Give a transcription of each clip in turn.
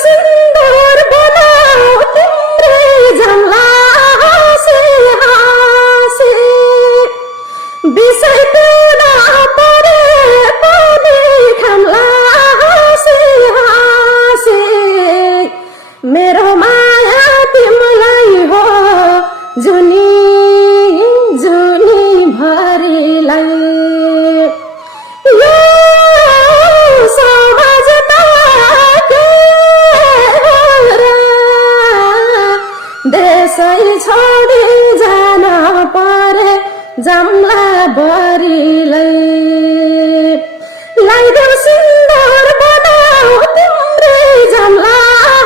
सिन्दूर बनाऊ तिम्रै जमला हाँसी हाँसी विषय पिउन परे पनि खामला हाँसी हाँसी मेरो माया तिमीलाई हो जुनी जुनी भरिलाई यो समाज देशै छोडी जान परे जमला बरीलाई लगाइदेऊ सिन्दूर बनाऊ तिम्रै जमला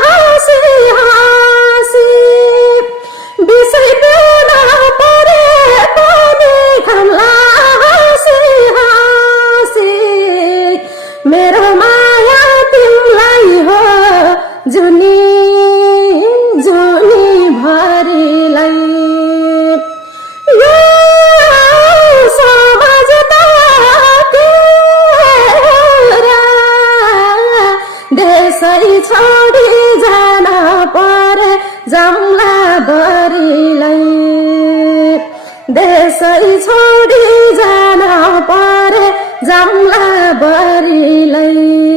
हाँसी हाँसी विषय पिउन परे पनि खामला हाँसी हाँसी मेरो माया तिमीलाई हो जुनी जुनी भरिलाई यो समाज देशै छोडी जान परे जमला बरीलाई देशै छोडी जान परे जमला बरीलाई